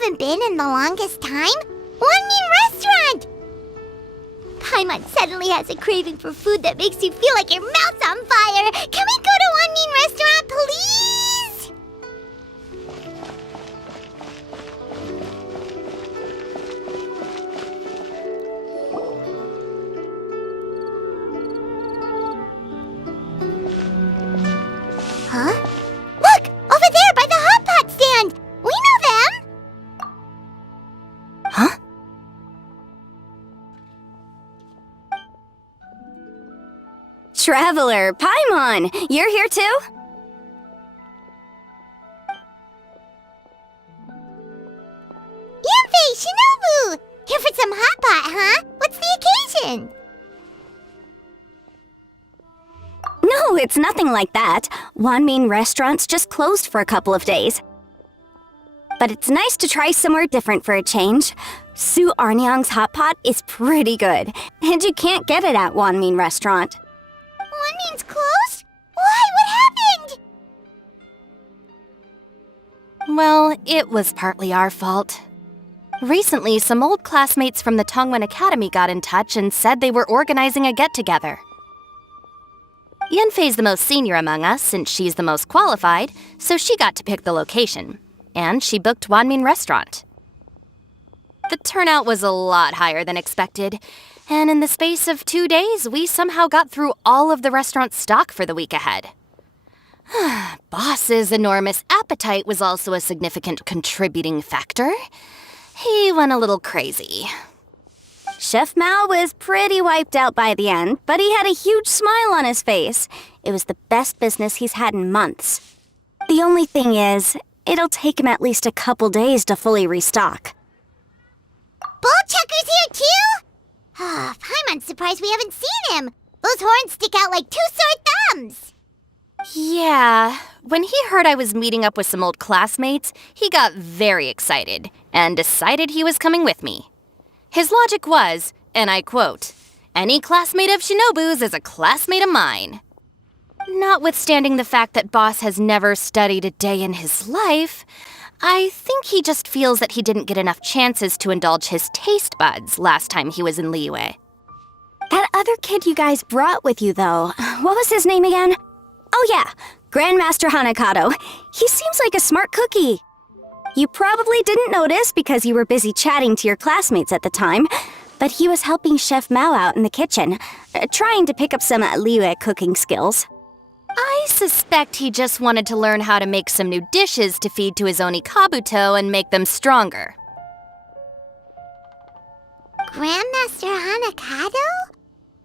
haven't been in the longest time? One Mean Restaurant! Paimon suddenly has a craving for food that makes you feel like your mouth's on fire. Can we go to One Mean Restaurant, please? Huh? Look! Over there by the hot pot stand! We know them! Huh? Traveler, Paimon! You're here too? Yanfei, Shinobu! Here for some hot pot, huh? What's the occasion? No, it's nothing like that. One Mean Restaurant's just closed for a couple of days. But it's nice to try somewhere different for a change. Su Arnyang's hot pot is pretty good, and you can't get it at One Mean Restaurant. One Mean's closed? Why? What happened? Well, it was partly our fault. Recently, some old classmates from the Tongwen Academy got in touch and said they were organizing a get-together. Yanfei's the most senior among us, since she's the most qualified, so she got to pick the location. And she booked Wanmin Restaurant. The turnout was a lot higher than expected, and in the space of 2 days, we somehow got through all of the restaurant's stock for the week ahead. Boss's enormous appetite was also a significant contributing factor. He went a little crazy. Chef Mao was pretty wiped out by the end, but he had a huge smile on his face. It was the best business he's had in months. The only thing is, it'll take him at least a couple days to fully restock. Bullchucker's here too? Paimon's surprised we haven't seen him. Those horns stick out like 2 sore thumbs. Yeah, when he heard I was meeting up with some old classmates, he got very excited and decided he was coming with me. His logic was, and I quote, "Any classmate of Shinobu's is a classmate of mine." Notwithstanding the fact that Boss has never studied a day in his life, I think he just feels that he didn't get enough chances to indulge his taste buds last time he was in Liyue. That other kid you guys brought with you, though, what was his name again? Oh yeah, Grandmaster Hanakado. He seems like a smart cookie. You probably didn't notice because you were busy chatting to your classmates at the time, but he was helping Chef Mao out in the kitchen, trying to pick up some Liyue cooking skills. I suspect he just wanted to learn how to make some new dishes to feed to his Onikabuto and make them stronger. Grandmaster Hanakado?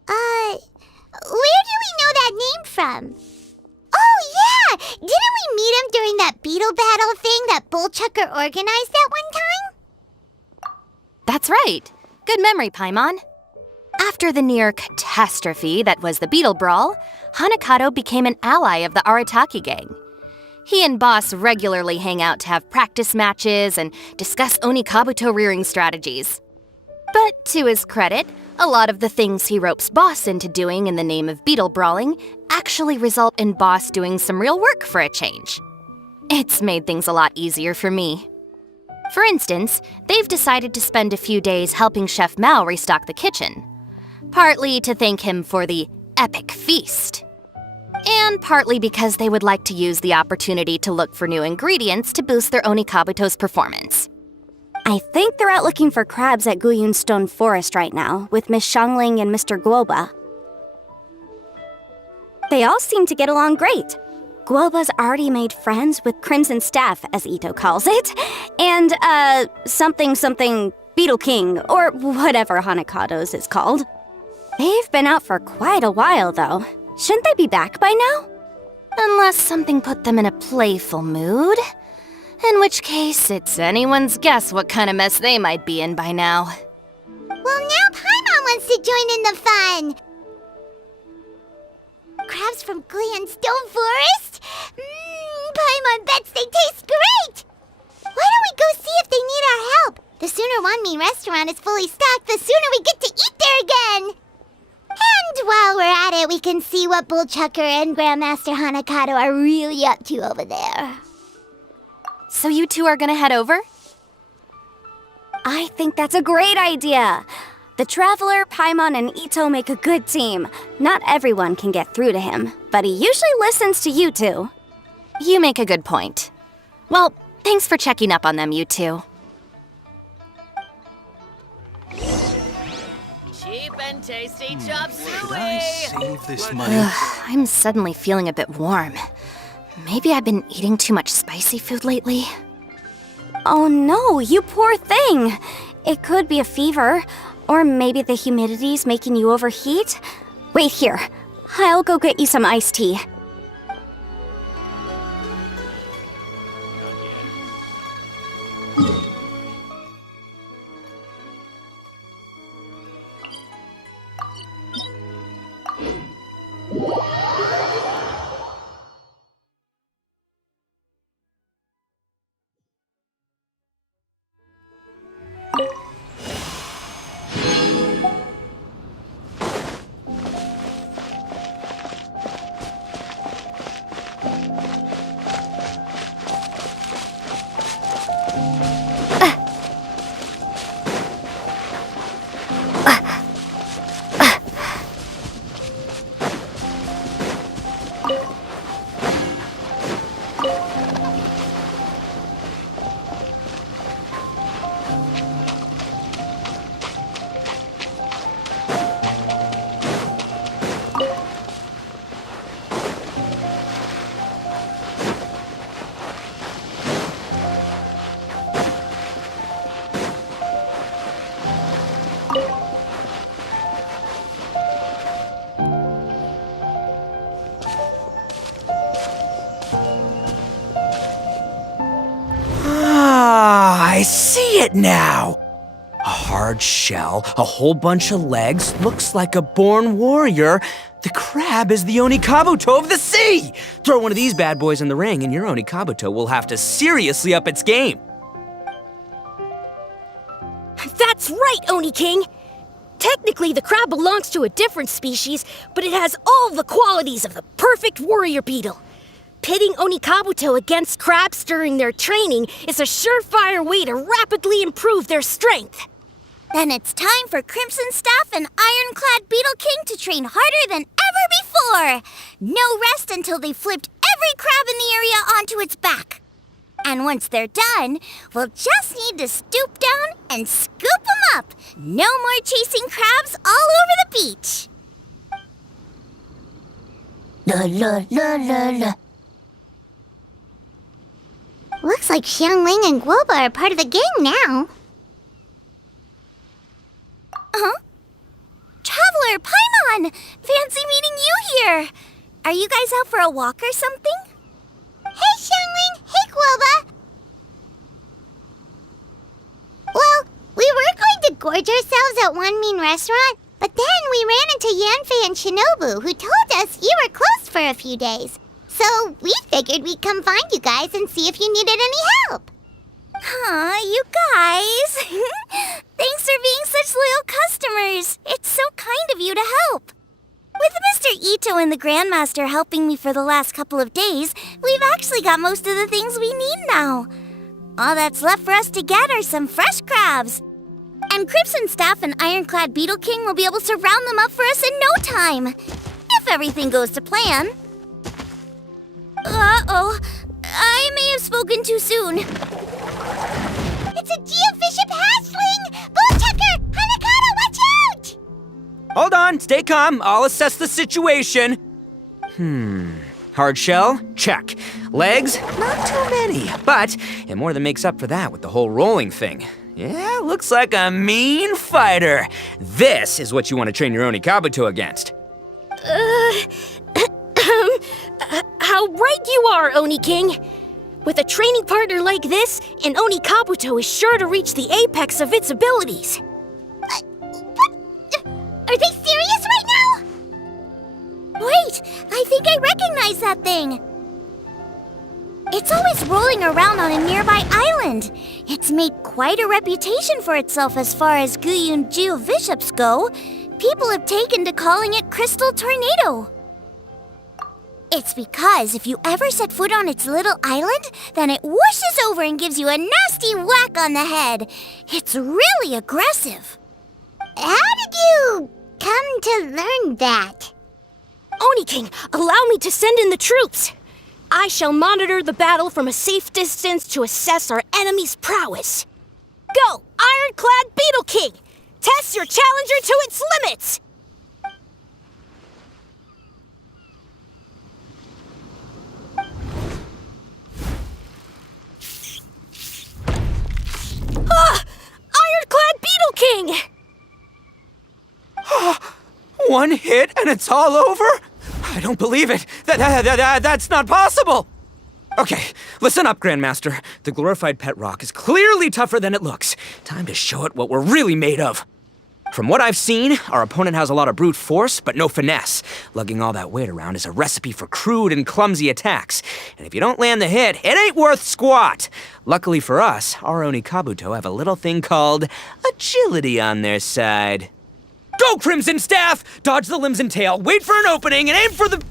Where do we know that name from? Oh, yeah! Didn't we meet him during that Beetle battle thing that Bullchucker organized that one time? That's right. Good memory, Paimon. After the near catastrophe that was the Beetle Brawl, Hanakado became an ally of the Arataki gang. He and Boss regularly hang out to have practice matches and discuss Onikabuto rearing strategies. But to his credit, a lot of the things he ropes Boss into doing in the name of Beetle Brawling actually result in Boss doing some real work for a change. It's made things a lot easier for me. For instance, they've decided to spend a few days helping Chef Mao restock the kitchen. Partly to thank him for the epic feast. And partly because they would like to use the opportunity to look for new ingredients to boost their Onikabuto's performance. I think they're out looking for crabs at Guyun Stone Forest right now, with Miss Shangling and Mr. Guoba. They all seem to get along great. Guoba's already made friends with Crimson Staff, as Ito calls it, and, something Beetle King, or whatever Hanakado's is called. They've been out for quite a while, though. Shouldn't they be back by now? Unless something put them in a playful mood. In which case, it's anyone's guess what kind of mess they might be in by now. Well, now Paimon wants to join in the fun! Crabs from Guyun Stone Forest? Paimon bets they taste great! Why don't we go see if they need our help? The sooner Wanmi Restaurant is fully stocked, the sooner we get to eat there again! And while we're at it, we can see what Bullchucker and Grandmaster Hanakado are really up to over there. So you two are gonna head over? I think that's a great idea. The Traveler, Paimon, and Ito make a good team. Not everyone can get through to him, but he usually listens to you two. You make a good point. Well, thanks for checking up on them, you two. Cheap and tasty chop Could I suey! save this money? I'm suddenly feeling a bit warm. Maybe I've been eating too much spicy food lately. Oh no, you poor thing! It could be a fever, or maybe the humidity's making you overheat. Wait here, I'll go get you some iced tea. I see it now! A hard shell, a whole bunch of legs, looks like a born warrior. The crab is the Onikabuto of the sea! Throw one of these bad boys in the ring and your Onikabuto will have to seriously up its game. That's right, Oni King! Technically, the crab belongs to a different species, but it has all the qualities of the perfect warrior beetle. Pitting Onikabuto against crabs during their training is a surefire way to rapidly improve their strength. Then it's time for Crimson Staff and Ironclad Beetle King to train harder than ever before. No rest until they've flipped every crab in the area onto its back. And once they're done, we'll just need to stoop down and scoop them up. No more chasing crabs all over the beach. La la la la la. Looks like Xiangling and Guoba are part of the gang now. Huh? Traveler, Paimon! Fancy meeting you here! Are you guys out for a walk or something? Hey, Xiangling! Hey, Guoba! Well, we were going to gorge ourselves at One Mean Restaurant, but then we ran into Yanfei and Shinobu, who told us you were closed for a few days. So we figured we'd come find you guys and see if you needed any help. Aw, you guys. Thanks for being such loyal customers. It's so kind of you to help. With Mr. Ito and the Grandmaster helping me for the last couple of days, we've actually got most of the things we need now. All that's left for us to get are some fresh crabs. And Crimson Staff and Ironclad Beetle King will be able to round them up for us in no time. If everything goes to plan. Uh-oh. I may have spoken too soon. It's a geofiship hatchling! Bullchucker! Hanakata, watch out! Hold on, stay calm. I'll assess the situation. Hard shell? Check. Legs? Not too many, but it more than makes up for that with the whole rolling thing. Yeah, looks like a mean fighter. This is what you want to train your Onikabuto against. How right you are, Oni King! With a training partner like this, an Onikabuto is sure to reach the apex of its abilities. What? Are they serious right now? Wait, I think I recognize that thing. It's always rolling around on a nearby island. It's made quite a reputation for itself as far as Guyun geoviships go. People have taken to calling it Crystal Tornado. It's because if you ever set foot on its little island, then it whooshes over and gives you a nasty whack on the head. It's really aggressive. How did you come to learn that? Oni King, allow me to send in the troops. I shall monitor the battle from a safe distance to assess our enemy's prowess. Go, Ironclad Beetle King! Test your challenger to its limits! Ah! Ironclad Beetle King! One hit and it's all over? I don't believe it. That's not possible. Okay, listen up, Grandmaster. The glorified pet rock is clearly tougher than it looks. Time to show it what we're really made of. From what I've seen, our opponent has a lot of brute force, but no finesse. Lugging all that weight around is a recipe for crude and clumsy attacks. And if you don't land the hit, it ain't worth squat. Luckily for us, our Oni Kabuto have a little thing called agility on their side. Go, Crimson Staff! Dodge the limbs and tail, wait for an opening, and aim for the...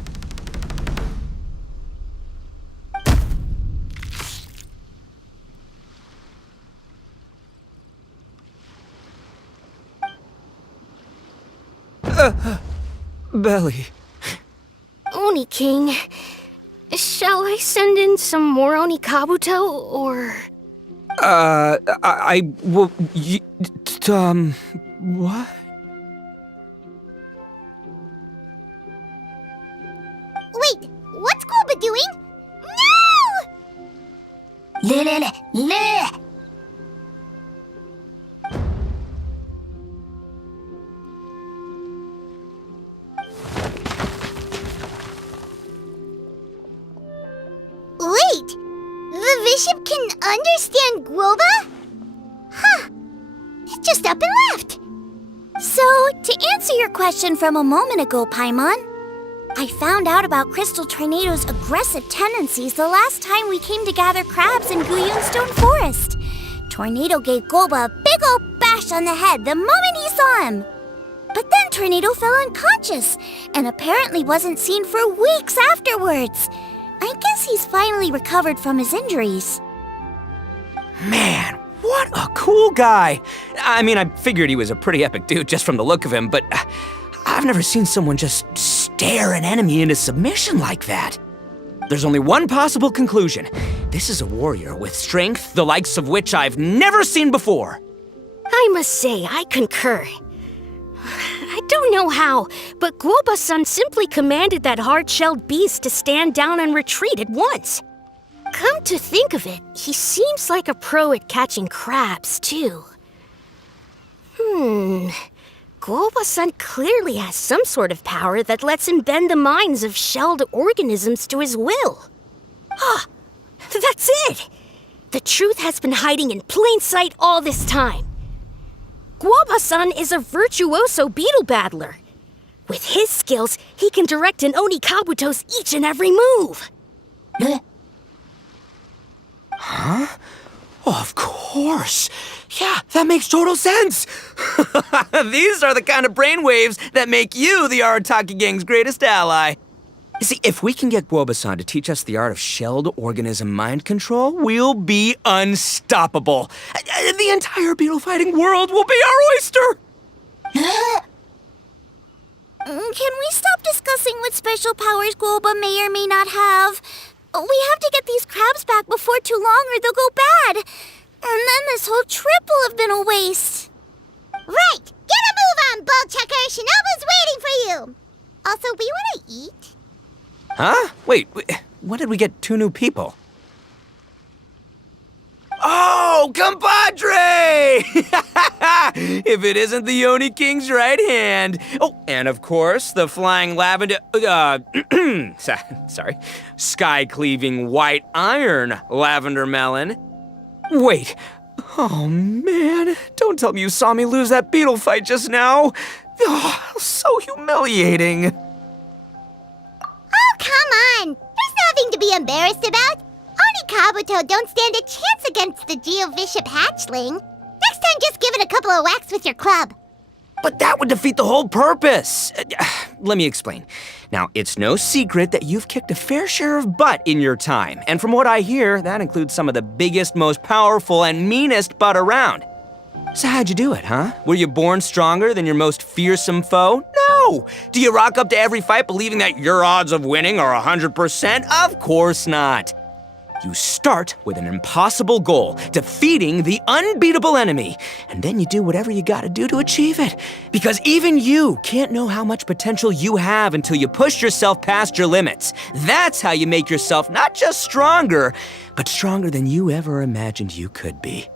belly. Oni King, shall I send in some more Oni Kabuto, or... What? Wait, what's Golba doing? No! Wait, the bishop can understand Guoba? Huh, it just up and left. So, to answer your question from a moment ago, Paimon, I found out about Crystal Tornado's aggressive tendencies the last time we came to gather crabs in Guyunstone Forest. Tornado gave Golba a big ol' bash on the head the moment he saw him. But then Tornado fell unconscious and apparently wasn't seen for weeks afterwards. I guess he's finally recovered from his injuries. Man, what a cool guy. I mean, I figured he was a pretty epic dude just from the look of him, but I've never seen someone just stare an enemy into submission like that. There's only one possible conclusion. This is a warrior with strength, the likes of which I've never seen before. I must say, I concur. I don't know how, but Guoba-san simply commanded that hard-shelled beast to stand down and retreat at once. Come to think of it, he seems like a pro at catching crabs, too. Guoba-san clearly has some sort of power that lets him bend the minds of shelled organisms to his will. Ah, that's it! The truth has been hiding in plain sight all this time. Guoba-san is a virtuoso beetle battler. With his skills, he can direct an Oni Kabuto's each and every move. Huh? Oh, of course. Yeah, that makes total sense. These are the kind of brainwaves that make you the Arataki Gang's greatest ally. You see, if we can get Guoba-san to teach us the art of shelled organism mind control, we'll be unstoppable. The entire beetle fighting world will be our oyster. Can we stop discussing what special powers Guoba may or may not have? We have to get these crabs back before too long or they'll go bad. And then this whole trip will have been a waste. Right! Get a move on, Ball Checker! Shinobu's waiting for you! Also, we want to eat. Huh? Wait, when did we get 2 new people? Oh, compadre! If it isn't the Oni King's right hand. Oh, and of course, the flying lavender, sorry, sky-cleaving white iron lavender melon. Wait, oh man, don't tell me you saw me lose that beetle fight just now. Oh, so humiliating. Oh, come on! There's nothing to be embarrassed about. Oni Kabuto don't stand a chance against the Geovishap hatchling. Next time, just give it a couple of whacks with your club. But that would defeat the whole purpose. Let me explain. Now, it's no secret that you've kicked a fair share of butt in your time, and from what I hear, that includes some of the biggest, most powerful, and meanest butt around. So how'd you do it, huh? Were you born stronger than your most fearsome foe? No! Do you rock up to every fight believing that your odds of winning are 100%? Of course not. You start with an impossible goal, defeating the unbeatable enemy, and then you do whatever you gotta do to achieve it. Because even you can't know how much potential you have until you push yourself past your limits. That's how you make yourself not just stronger, but stronger than you ever imagined you could be.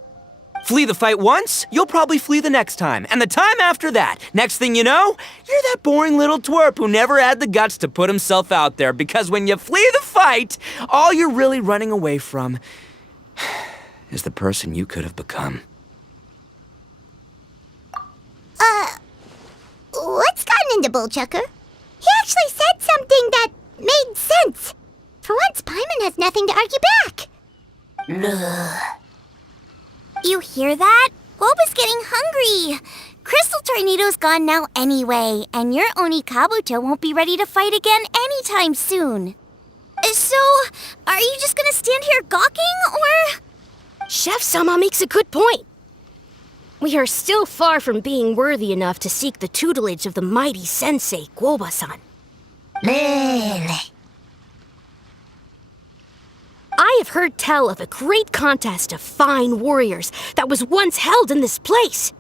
Flee the fight once, you'll probably flee the next time, and the time after that. Next thing you know, you're that boring little twerp who never had the guts to put himself out there, because when you flee the fight, all you're really running away from is the person you could have become. What's gotten into Bullchucker? He actually said something that made sense. For once, Paimon has nothing to argue back. You hear that? Boba's getting hungry. Crystal Tornado's gone now anyway, and your Oni Kabuto won't be ready to fight again anytime soon. So, are you just gonna stand here gawking, or...? Chef-sama makes a good point. We are still far from being worthy enough to seek the tutelage of the mighty sensei, Guoba-san. I have heard tell of a great contest of fine warriors that was once held in this place.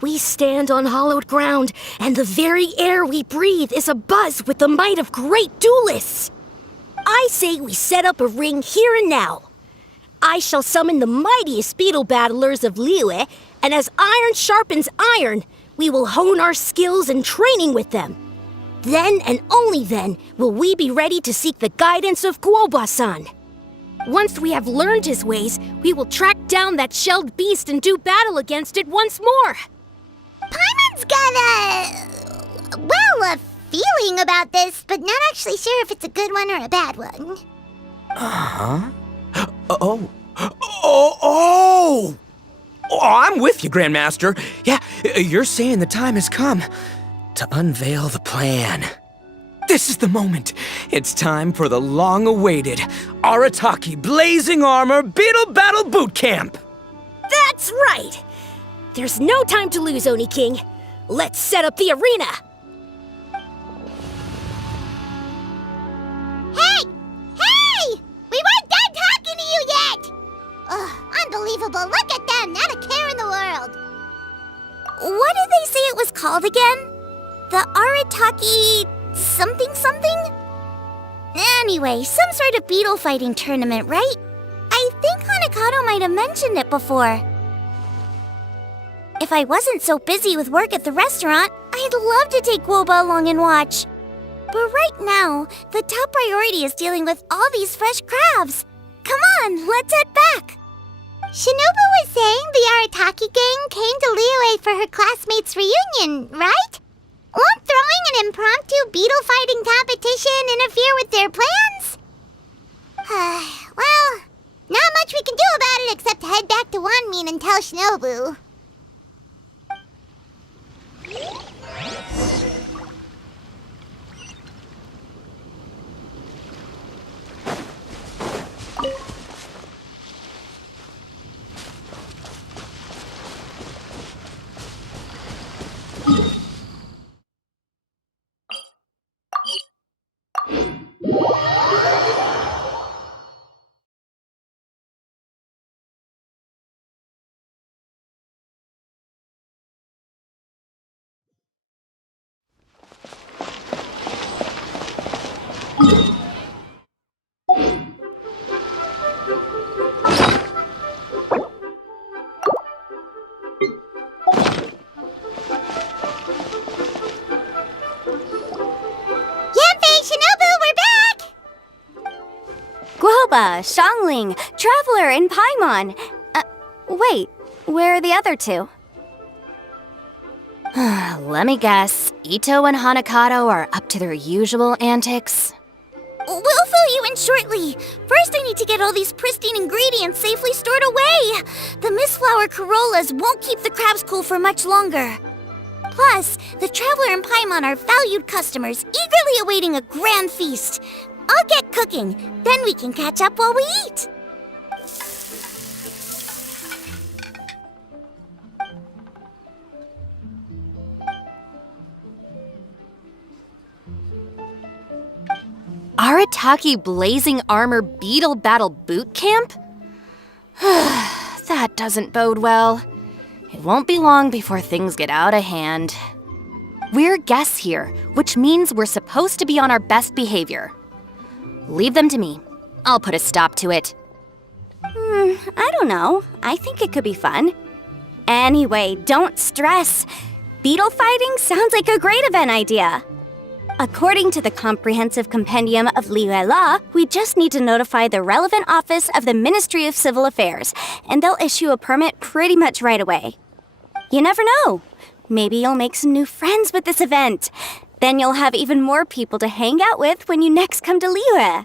We stand on hallowed ground, and the very air we breathe is abuzz with the might of great duelists. I say we set up a ring here and now. I shall summon the mightiest beetle battlers of Liyue, and as iron sharpens iron, we will hone our skills and training with them. Then and only then will we be ready to seek the guidance of Guoba-san. Once we have learned his ways, we will track down that shelled beast and do battle against it once more. Paimon's got a feeling about this, but not actually sure if it's a good one or a bad one. Uh-huh. Oh, I'm with you, Grandmaster. Yeah, you're saying the time has come to unveil the plan. This is the moment. It's time for the long-awaited Arataki Blazing Armor Beetle Battle Boot Camp. That's right! There's no time to lose, Oni King. Let's set up the arena! Hey! We weren't done talking to you yet! Ugh, unbelievable. Look at them, not a care in the world. What did they say it was called again? The Arataki... something? Anyway, some sort of beetle fighting tournament, right? I think Hanakato might have mentioned it before. If I wasn't so busy with work at the restaurant, I'd love to take Guoba along and watch. But right now, the top priority is dealing with all these fresh crabs. Come on, let's head back. Shinobu was saying the Arataki gang came to Liyue for her classmates' reunion, right? Won't throwing an impromptu beetle fighting competition interfere with their plans? Well, not much we can do about it except head back to Wanmin and tell Shinobu. Guoba, Xiangling, Traveler, and Paimon. Wait, where are the other two? Let me guess. Ito and Hanakato are up to their usual antics? We'll fill you in shortly. First, I need to get all these pristine ingredients safely stored away. The mistflower corollas won't keep the crabs cool for much longer. Plus, the Traveler and Paimon are valued customers, eagerly awaiting a grand feast. I'll get cooking, then we can catch up while we eat. Arataki Blazing Armor Beetle Battle Boot Camp? That doesn't bode well. It won't be long before things get out of hand. We're guests here, which means we're supposed to be on our best behavior. Leave them to me. I'll put a stop to it. I don't know. I think it could be fun. Anyway, don't stress. Beetle fighting sounds like a great event idea. According to the Comprehensive Compendium of Liyue Law, we just need to notify the relevant office of the Ministry of Civil Affairs, and they'll issue a permit pretty much right away. You never know. Maybe you'll make some new friends with this event. Then you'll have even more people to hang out with when you next come to Liyue.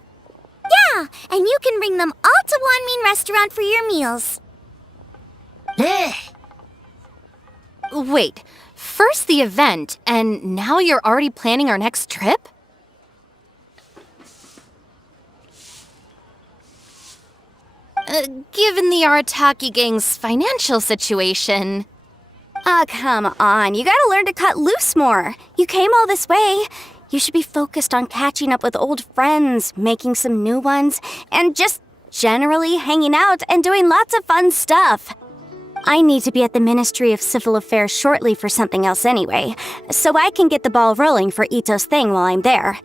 Yeah, and you can bring them all to Wanmin Restaurant for your meals. Wait, first the event, and now you're already planning our next trip? Given the Arataki gang's financial situation... Oh, come on. You gotta learn to cut loose more. You came all this way. You should be focused on catching up with old friends, making some new ones, and just generally hanging out and doing lots of fun stuff. I need to be at the Ministry of Civil Affairs shortly for something else anyway, so I can get the ball rolling for Ito's thing while I'm there.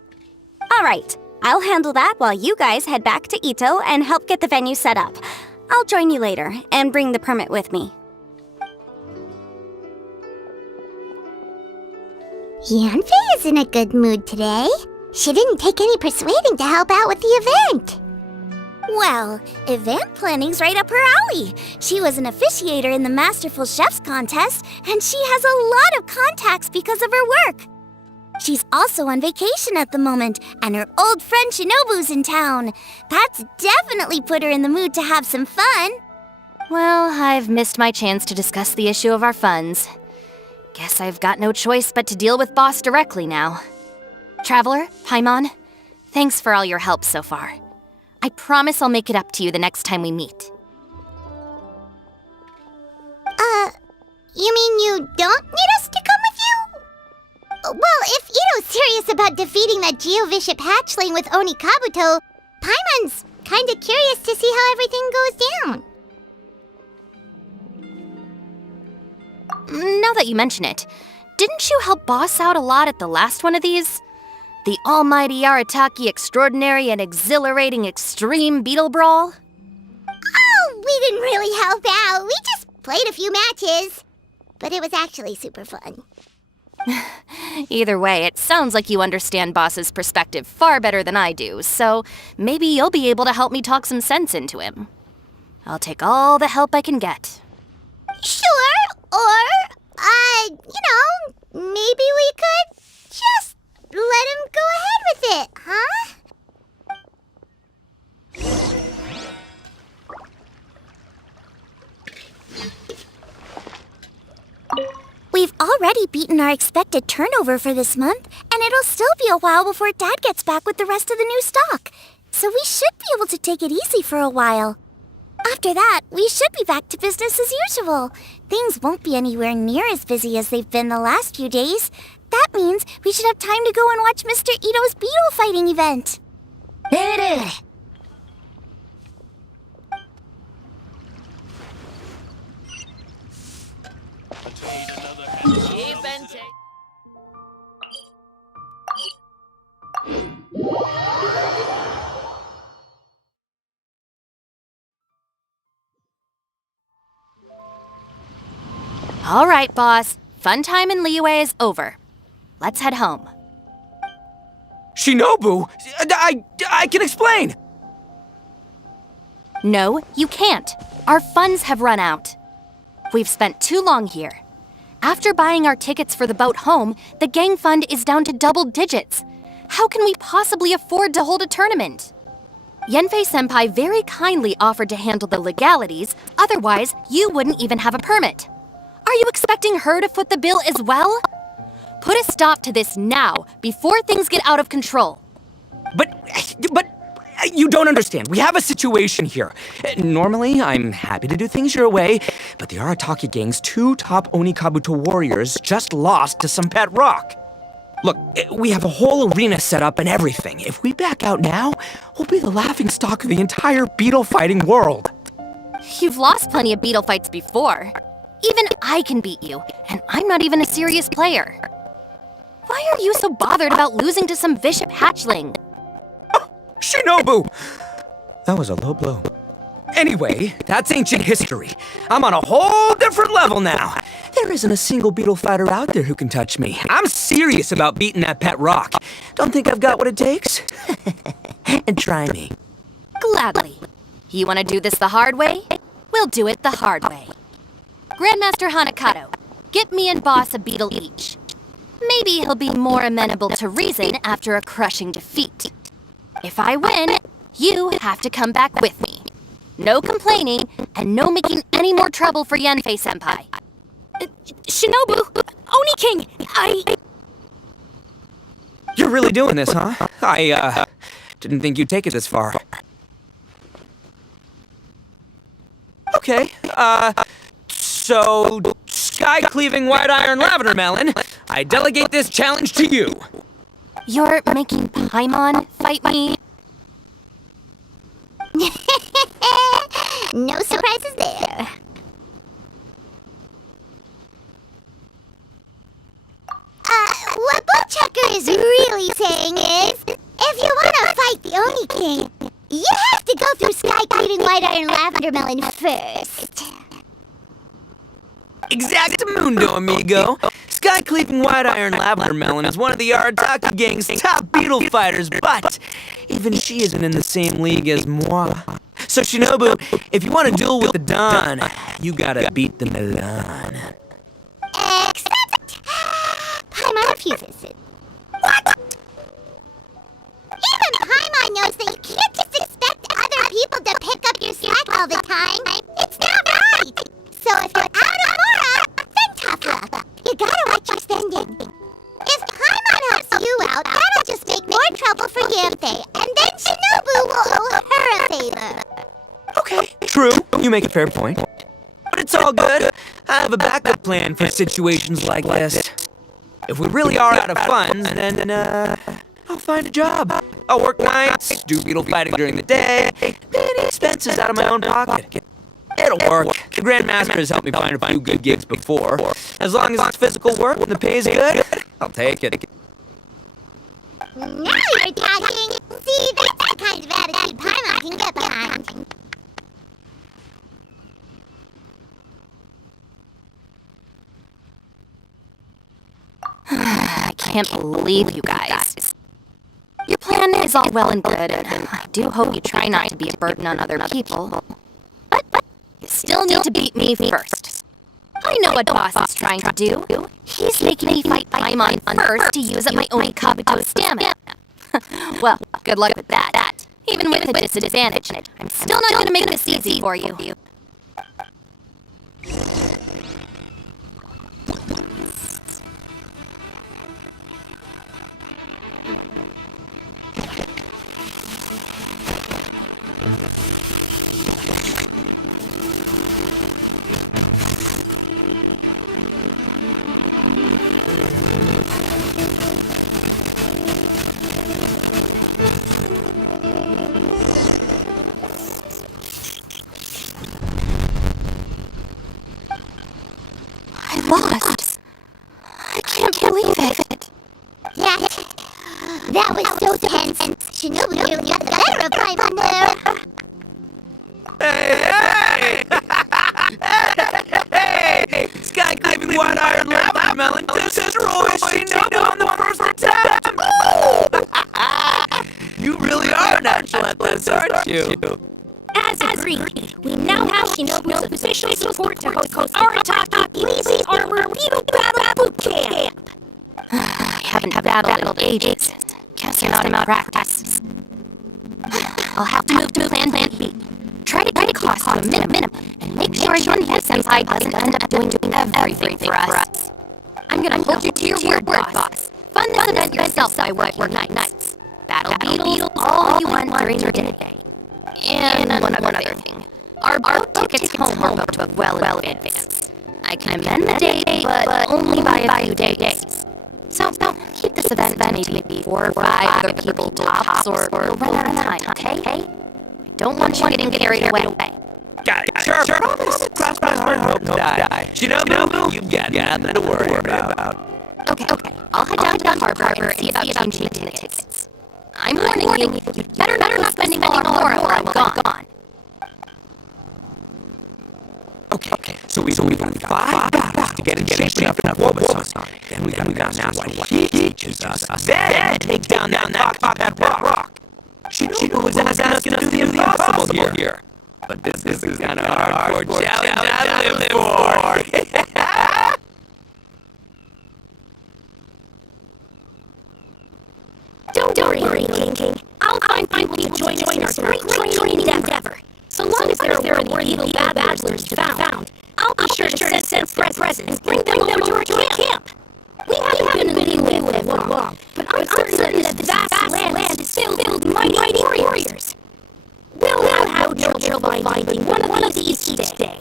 All right, I'll handle that while you guys head back to Ito and help get the venue set up. I'll join you later and bring the permit with me. Yanfei is in a good mood today. She didn't take any persuading to help out with the event. Well, event planning's right up her alley. She was an officiator in the Masterful Chefs contest, and she has a lot of contacts because of her work. She's also on vacation at the moment, and her old friend Shinobu's in town. That's definitely put her in the mood to have some fun. Well, I've missed my chance to discuss the issue of our funds. Guess I've got no choice but to deal with Boss directly now. Traveler, Paimon, thanks for all your help so far. I promise I'll make it up to you the next time we meet. You mean you don't need us to come with you? Well, if Ito's serious about defeating that Geovishap hatchling with Oni Kabuto, Paimon's kinda curious to see how everything goes down. Now that you mention it, didn't you help Boss out a lot at the last one of these? The almighty Arataki extraordinary and exhilarating extreme Beetle Brawl? Oh, we didn't really help out. We just played a few matches. But it was actually super fun. Either way, it sounds like you understand Boss's perspective far better than I do, so maybe you'll be able to help me talk some sense into him. I'll take all the help I can get. Sure, or, maybe we could just let him go ahead with it, huh? We've already beaten our expected turnover for this month, and it'll still be a while before Dad gets back with the rest of the new stock. So we should be able to take it easy for a while. After that, we should be back to business as usual. Things won't be anywhere near as busy as they've been the last few days. That means we should have time to go and watch Mr. Ito's Beetle fighting event. Keep and take. All right, Boss. Fun time in Liyue is over. Let's head home. Shinobu? I can explain! No, you can't. Our funds have run out. We've spent too long here. After buying our tickets for the boat home, the gang fund is down to double digits. How can we possibly afford to hold a tournament? Yanfei-senpai very kindly offered to handle the legalities, otherwise you wouldn't even have a permit. Are you expecting her to foot the bill as well? Put a stop to this now, before things get out of control. But you don't understand. We have a situation here. Normally, I'm happy to do things your way, but the Arataki gang's 2 top Onikabuto warriors just lost to some pet rock. Look, we have a whole arena set up and everything. If we back out now, we'll be the laughingstock of the entire beetle fighting world. You've lost plenty of beetle fights before. Even I can beat you, and I'm not even a serious player. Why are you so bothered about losing to some vicious hatchling? Shinobu! That was a low blow. Anyway, that's ancient history. I'm on a whole different level now. There isn't a single beetle fighter out there who can touch me. I'm serious about beating that pet rock. Don't think I've got what it takes? And try me. Gladly. You want to do this the hard way? We'll do it the hard way. Grandmaster Hanakato, get me and Boss a beetle each. Maybe he'll be more amenable to reason after a crushing defeat. If I win, you have to come back with me. No complaining, and no making any more trouble for Yanfei-senpai. Shinobu, Oni King, You're really doing this, huh? I didn't think you'd take it this far. Okay, so sky-cleaving white iron lavender melon, I delegate this challenge to you. You're making Paimon fight me? No surprises there. What Bootchecker is really saying is, if you want to fight the Oni King, you have to go through sky-cleaving white iron lavender melon first. Exactamundo, amigo. Sky-cleaving white iron lavender melon is one of the Arataki gang's top beetle fighters, but even she isn't in the same league as moi. So Shinobu, if you want to duel with the Don, you gotta beat the Milan. Except Paimon refuses it. What? Even Paimon knows that you can't just expect other people to pick up your slack all the time. It's not right. So if you're out of Mora, then tough luck. You gotta watch your spending. If Paimon helps you out, that'll just make more trouble for Yanfei, and then Shinobu will owe her a favor. Okay, true. You make a fair point. But it's all good. I have a backup plan for situations like this. If we really are out of funds, then I'll find a job. I'll work nights, do beetle fighting during the day, pay any expenses out of my own pocket. It'll work. The Grandmaster has helped me find a few good gigs before. As long as it's physical work and the pay is good, I'll take it. Now you're talking. See, that's the kind of attitude Paimon can get behind. I can't believe you guys. Your plan is all well and good, and I do hope you try not to be a burden on other people. But you still need to beat me first. I know what Boss is trying to do. He's making me fight Paimon first to use up my own Kabuto stamina. Well, good luck with that. Even with a disadvantage, I'm still not gonna make this easy for you. Lost. I can't believe it. That was so tense. Shinobu nearly got the better of Paimon there. Hey! Sky-cleaving white iron lavender melon destroys Shinobu on the first attempt! You really are natural at this, aren't you? As agreed, we now have Shinobu's official support to host Arataki Blazing Armor Beetle Battle Boot Camp. I haven't battled in ages. Guess you're not in practice. I'll have to move to Plan B. Try to keep costs to a minimum, and make sure Senpai doesn't end up doing everything for us. I'm gonna hold you to your word, boss. Fund this event yourself by working nights. Battle Beetles all you want during your day. And one other thing. Our boat tickets home are booked well in advance. I can amend the date, but only by a few days. So keep this event maybe 4 or 5 other people tops, or we'll run out of time, okay? I don't want you getting carried away. Got it. Sure. Cross my heart, hope to die. Shinobu, you've got nothing to worry about. Okay. I'll head down to the harbor and see about changing the tickets. I'm warning you, you'd better not spending all our while I'm gone. Okay. So we've only got 5 battles to get in shape enough for Bulbasaur. Then we gotta master what he teaches us. Then take down that rock. Shinobu was asking us to do the impossible here. But this is the kind of hardcore challenge I live for. Don't worry, King. I'll find people to join us in our great training endeavor. So long as there are worthy Beetle battlers to be found, I'll be sure to send presents and bring them over to our camp. We haven't been in the Beetle with long, but I'm certain that the vast land is filled with mighty warriors. We'll have no trouble finding one of these each day.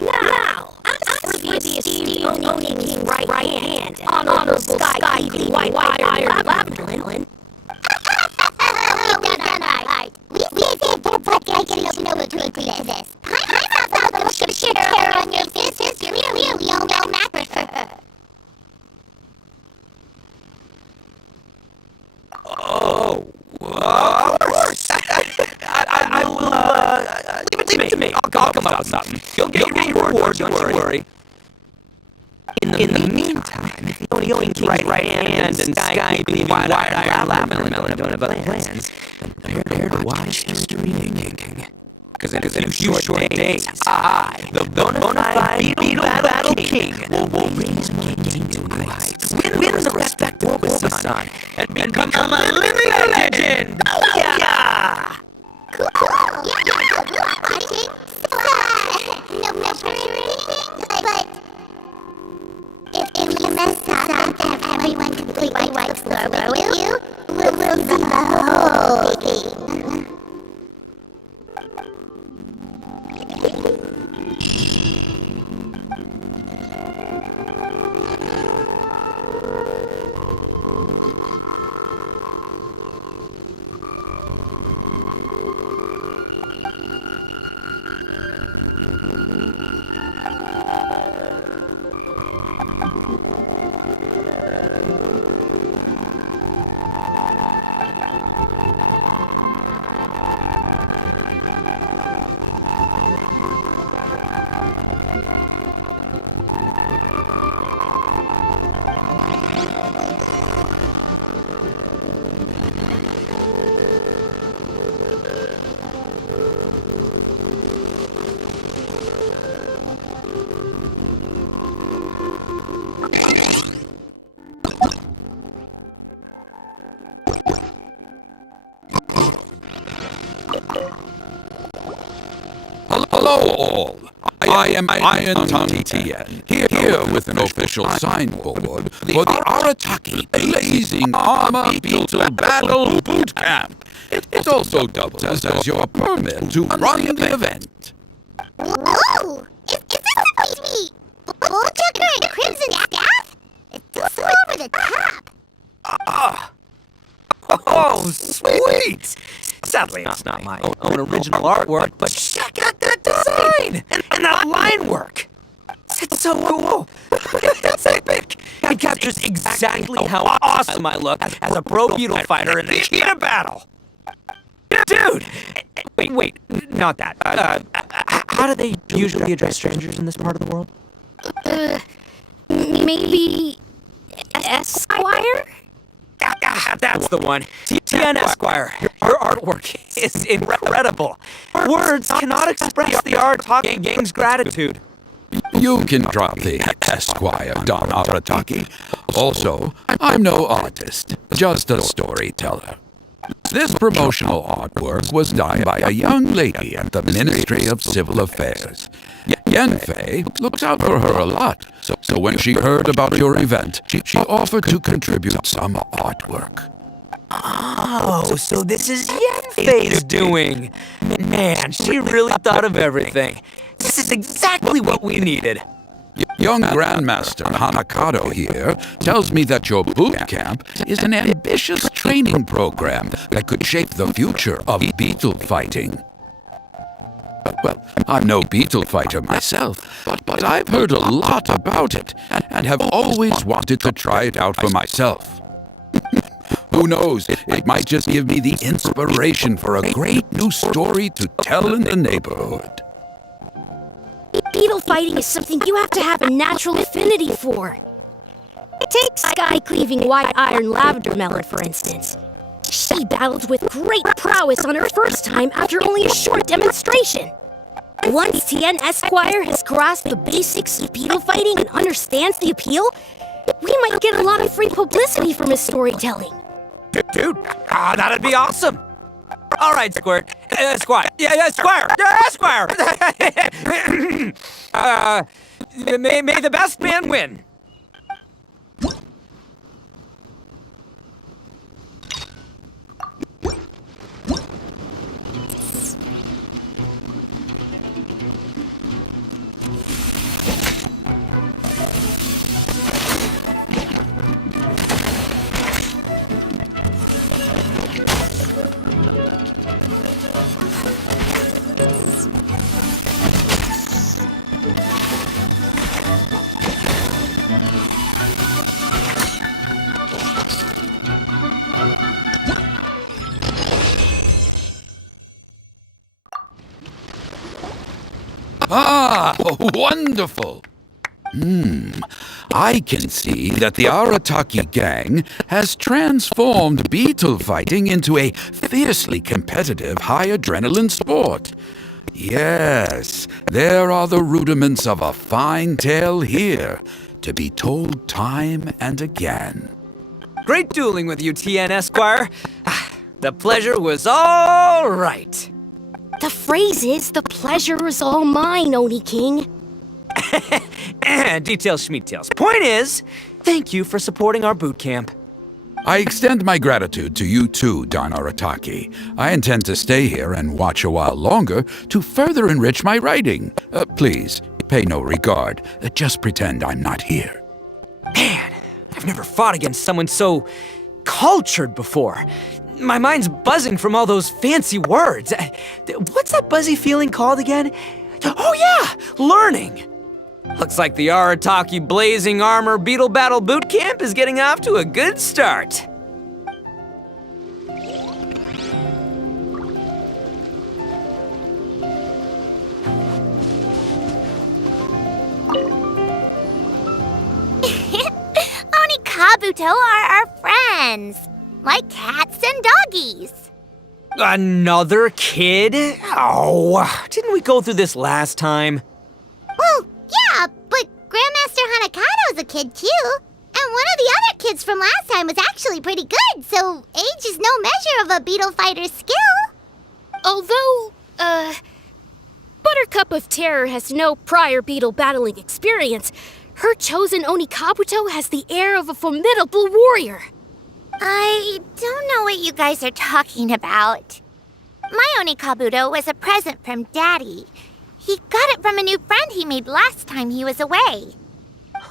Now, as for the esteemed Oni King right hand, honorable sky-keeping white-iron Labyrinth, We saved your butt getting Shinobu to agree to this. I'm about to share on your fist. Really, no matter. Oh, of course. I will, leave it to me. I'll come up with something. You'll get your reward, don't worry. In the meantime, if the Oni King's right hand and sky-keeping wide-eyed Labyrinth don't have other plans, prepare to watch history making. Because in a few short days, I, the bona fide Beetle Battle King, will raise my game to new heights, win the respect of Bulbasaur, and become a living legend! Yeah! Cool. Watching. No pressure or anything, but if you mess up and have everyone completely wipe the floor with you, we'll lose the whole thing. Hello all! I am Iron Tongue Tien, here with an official signboard for the Arataki Blazing Armor Beetle Battle Boot Camp. It also doubles as your permit to run the event. Whoa! Is this supposed to be Bullchucker and Crimson Staff? It's so over the top. Oh, sweet! Sadly, it's not my own original artwork, but check out that design! And that line work! It's so cool! It's epic! It captures exactly how awesome I look as a pro Beetle fighter in the Cheetah battle! Dude! Wait, not that. How do they usually address strangers in this part of the world? maybe Esquire? That's the one. Tien Esquire, your artwork is incredible. Words cannot express the Arataki gang's gratitude. You can drop the Esquire, Don Arataki. Also, I'm no artist, just a storyteller. This promotional artwork was done by a young lady at the Ministry of Civil Affairs. Yenfei looks out for her a lot, so when she heard about your event, she offered to contribute some artwork. Oh, so this is Yenfei's doing. Man, she really thought of everything. This is exactly what we needed. Young Grandmaster Hanakato here tells me that your boot camp is an ambitious training program that could shape the future of beetle fighting. Well, I'm no beetle fighter myself, but I've heard a lot about it and have always wanted to try it out for myself. Who knows, it might just give me the inspiration for a great new story to tell in the neighborhood. Beetle fighting is something you have to have a natural affinity for. Take sky-cleaving white iron lavender melon, for instance. She battled with great prowess on her first time after only a short demonstration. Once Tien Esquire has grasped the basics of beetle fighting and understands the appeal, we might get a lot of free publicity from his storytelling. Dude, that'd be awesome. All right, Squirt. Squire. Yeah, Squire. Squire. May the best man win. Ah, wonderful! I can see that the Arataki gang has transformed beetle fighting into a fiercely competitive high-adrenaline sport. Yes, there are the rudiments of a fine tale here, to be told time and again. Great dueling with you, Tien Esquire. The pleasure was all right. The phrase is, the pleasure is all mine, Oni King. Details schmeetails. Point is, thank you for supporting our boot camp. I extend my gratitude to you too, Don Arataki. I intend to stay here and watch a while longer to further enrich my writing. Please, pay no regard. Just pretend I'm not here. Man, I've never fought against someone so cultured before. My mind's buzzing from all those fancy words. What's that buzzy feeling called again? Oh yeah, learning. Looks like the Arataki Blazing Armor Beetle Battle Boot Camp is getting off to a good start. Oni Kabuto are our friends, like cats and doggies. Another kid? Oh, didn't we go through this last time? Well, yeah, but Grandmaster Hanakado's a kid too. And one of the other kids from last time was actually pretty good, so age is no measure of a beetle fighter's skill. Although, Buttercup of Terror has no prior beetle battling experience, her chosen Oni Kabuto has the air of a formidable warrior. I don't know what you guys are talking about. My Oni Kabuto was a present from Daddy. He got it from a new friend he made last time he was away.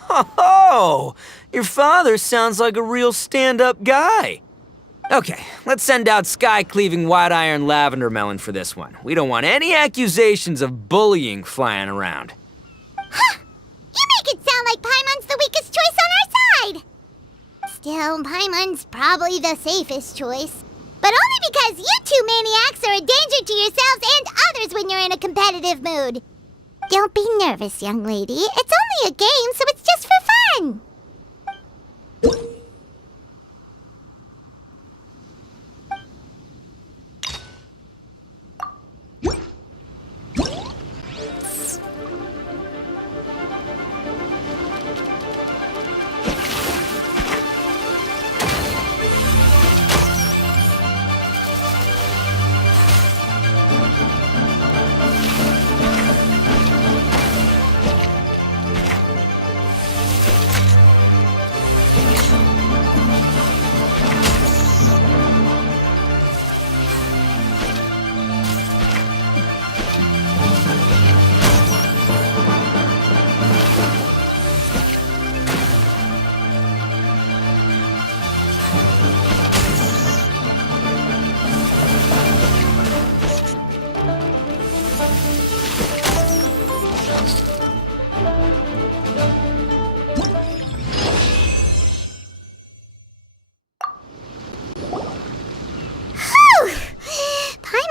Oh, your father sounds like a real stand-up guy. Okay, let's send out sky-cleaving white iron lavender melon for this one. We don't want any accusations of bullying flying around. Huh! You make it sound like Paimon's the weakest choice on our side! Still, Paimon's probably the safest choice. But only because you two maniacs are a danger to yourselves and others when you're in a competitive mood. Don't be nervous, young lady. It's only a game, so it's just for fun.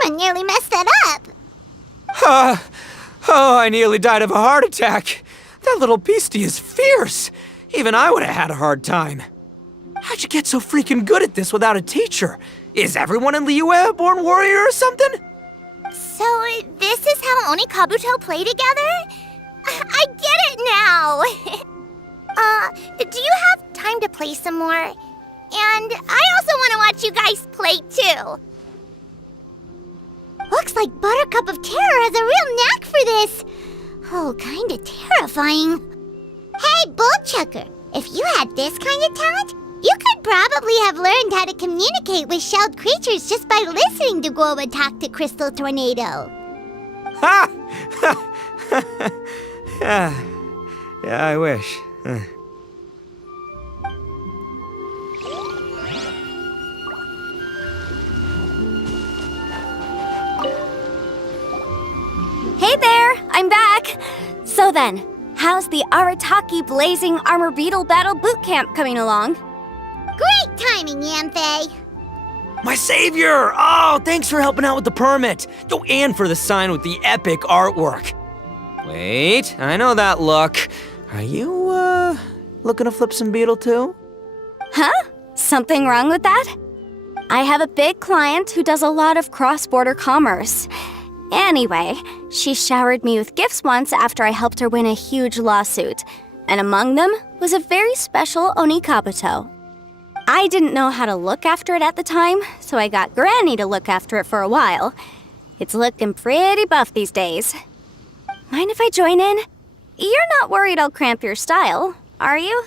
nearly messed that up. Oh, I nearly died of a heart attack. That little beastie is fierce. Even I would have had a hard time. How'd you get so freaking good at this without a teacher? Is everyone in Liyue a born warrior or something? So, this is how Onikabuto play together? I get it now! Do you have time to play some more? And I also want to watch you guys play too. Looks like Buttercup of Terror has a real knack for this. Oh, kinda terrifying. Hey, Bullchucker, if you had this kind of talent, you could probably have learned how to communicate with shelled creatures just by listening to Guoba talk to Crystal Tornado. Ha! Yeah, I wish. Hey there, I'm back. So then, how's the Arataki Blazing Armor Beetle Battle Boot Camp coming along? Great timing, Yamfei. My savior! Oh, thanks for helping out with the permit. Oh, and for the sign with the epic artwork. Wait, I know that look. Are you, looking to flip some Beetle too? Huh? Something wrong with that? I have a big client who does a lot of cross-border commerce. Anyway, she showered me with gifts once after I helped her win a huge lawsuit, and among them was a very special Onikabuto. I didn't know how to look after it at the time, so I got Granny to look after it for a while. It's looking pretty buff these days. Mind if I join in? You're not worried I'll cramp your style, are you?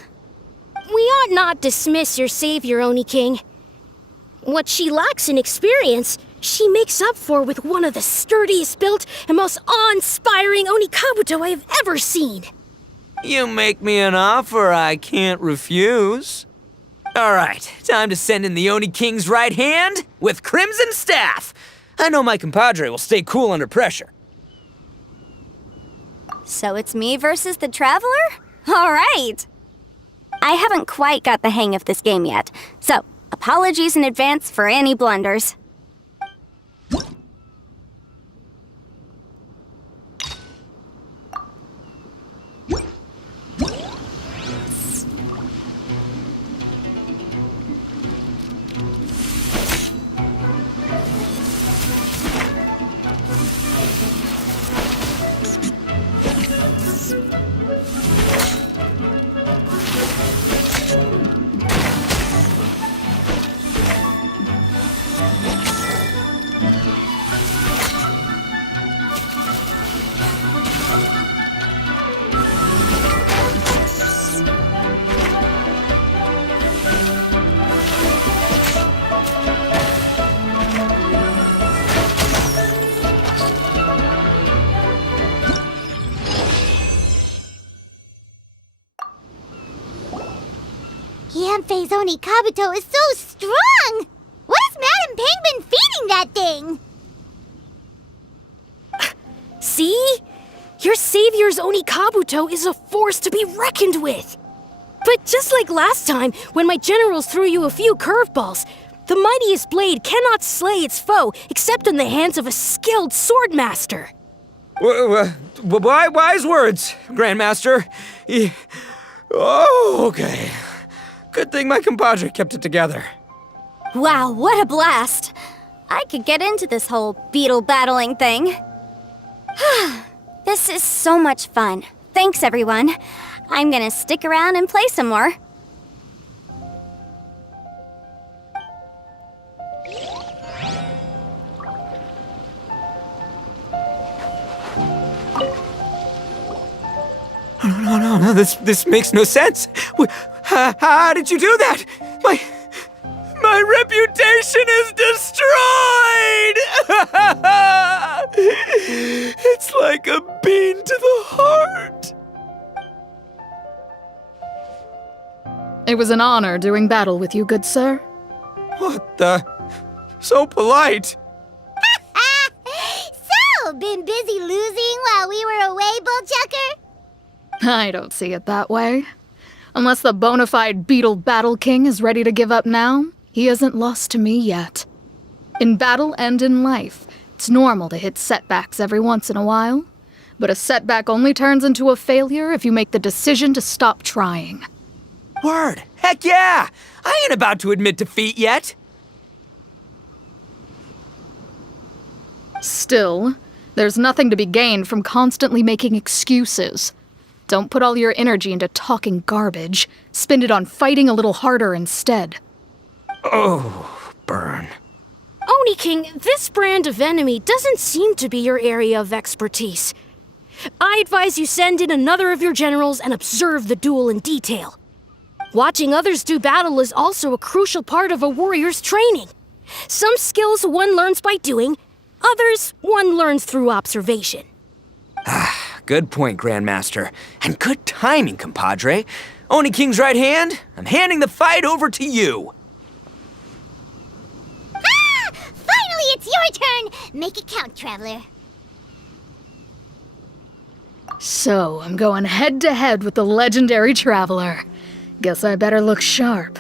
We ought not dismiss your savior, Oni King. What she lacks in experience, she makes up for with one of the sturdiest built and most awe-inspiring Onikabuto I have ever seen. You make me an offer I can't refuse. All right, time to send in the Oni King's right hand with Crimson Staff. I know my compadre will stay cool under pressure. So it's me versus the Traveler? All right! I haven't quite got the hang of this game yet, so apologies in advance for any blunders. Yanfei's Onikabuto is so strong! What is Madame Penguin feeding that thing? See? Your savior's Onikabuto is a force to be reckoned with. But just like last time, when my generals threw you a few curveballs, the mightiest blade cannot slay its foe except in the hands of a skilled swordmaster. Wise words, Grandmaster. Oh, okay. Good thing my compadre kept it together. Wow, what a blast! I could get into this whole beetle battling thing. This is so much fun. Thanks, everyone. I'm gonna stick around and play some more. No, this makes no sense. How did you do that? My reputation is destroyed! It's like a bean to the heart. It was an honor doing battle with you, good sir. What the? So polite. So, been busy losing while we were away, Bullchucker? I don't see it that way. Unless the bona fide Beetle Battle King is ready to give up now, he hasn't lost to me yet. In battle and in life, It's normal to hit setbacks every once in a while, but a setback only turns into a failure if you make the decision to stop trying. Word! Heck yeah! I ain't about to admit defeat yet! Still, there's nothing to be gained from constantly making excuses. Don't put all your energy into talking garbage. Spend it on fighting a little harder instead. Oh, burn. Oni King, this brand of enemy doesn't seem to be your area of expertise. I advise you send in another of your generals and observe the duel in detail. Watching others do battle is also a crucial part of a warrior's training. Some skills one learns by doing, others one learns through observation. Good point, Grandmaster. And good timing, compadre. Oni King's right hand, I'm handing the fight over to you. Ah! Finally, it's your turn! Make it count, Traveler. So, I'm going head-to-head with the legendary Traveler. Guess I better look sharp.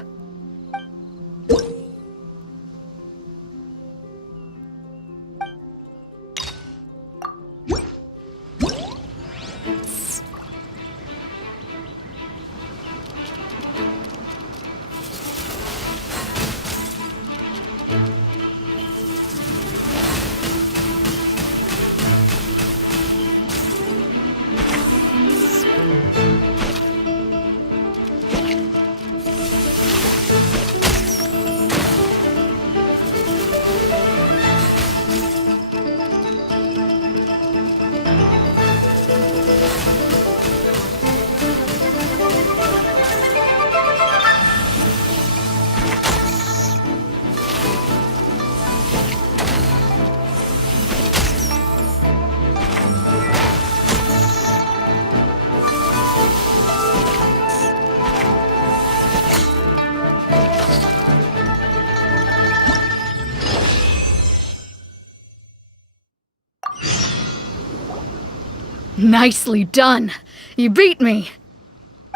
Nicely done. You beat me.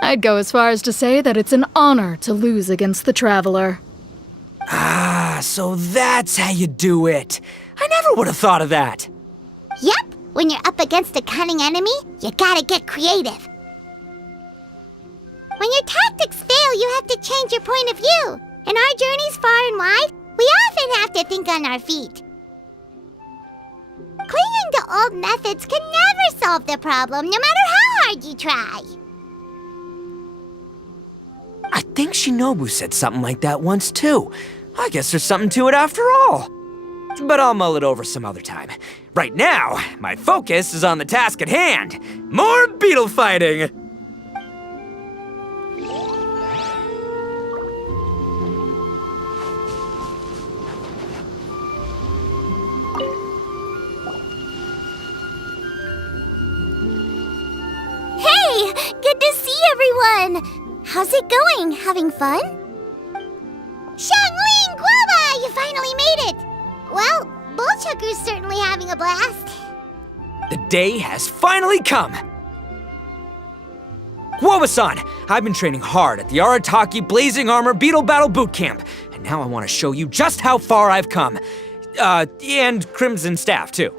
I'd go as far as to say that it's an honor to lose against the Traveler. Ah, so that's how you do it. I never would have thought of that. Yep, when you're up against a cunning enemy, you gotta get creative. When your tactics fail, you have to change your point of view. In our journeys far and wide, we often have to think on our feet. Clinging to old methods can never solve the problem, no matter how hard you try. I think Shinobu said something like that once, too. I guess there's something to it after all. But I'll mull it over some other time. Right now, my focus is on the task at hand. More beetle fighting! Hey, good to see everyone! How's it going? Having fun? Xiangling Guoba, you finally made it! Well, Bullchucker's certainly having a blast. The day has finally come! Guoba-san, I've been training hard at the Arataki Blazing Armor Beetle Battle Boot Camp, and now I want to show you just how far I've come. And Crimson Staff, too.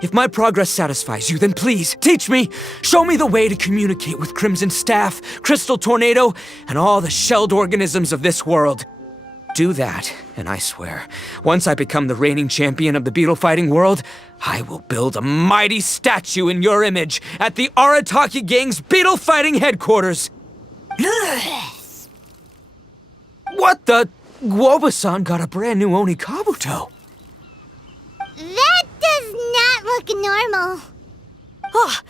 If my progress satisfies you, then please, teach me! Show me the way to communicate with Crimson Staff, Crystal Tornado, and all the shelled organisms of this world. Do that, and I swear, once I become the reigning champion of the beetle fighting world, I will build a mighty statue in your image at the Arataki Gang's beetle fighting headquarters. What the? Guoba-san got a brand new Oni Kabuto. That does not look normal. Ah,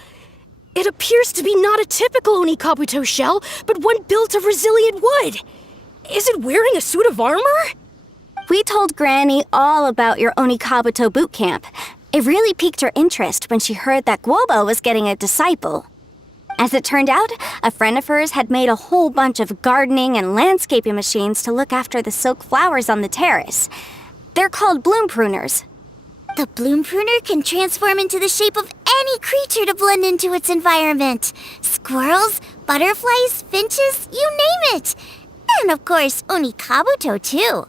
it appears to be not a typical Oni Kabuto shell, but one built of resilient wood. Is it wearing a suit of armor? We told Granny all about your Oni Kabuto boot camp. It really piqued her interest when she heard that Guoba was getting a disciple. As it turned out, a friend of hers had made a whole bunch of gardening and landscaping machines to look after the silk flowers on the terrace. They're called bloom pruners. The bloom pruner can transform into the shape of any creature to blend into its environment. Squirrels, butterflies, finches, you name it. And of course, Oni Kabuto too.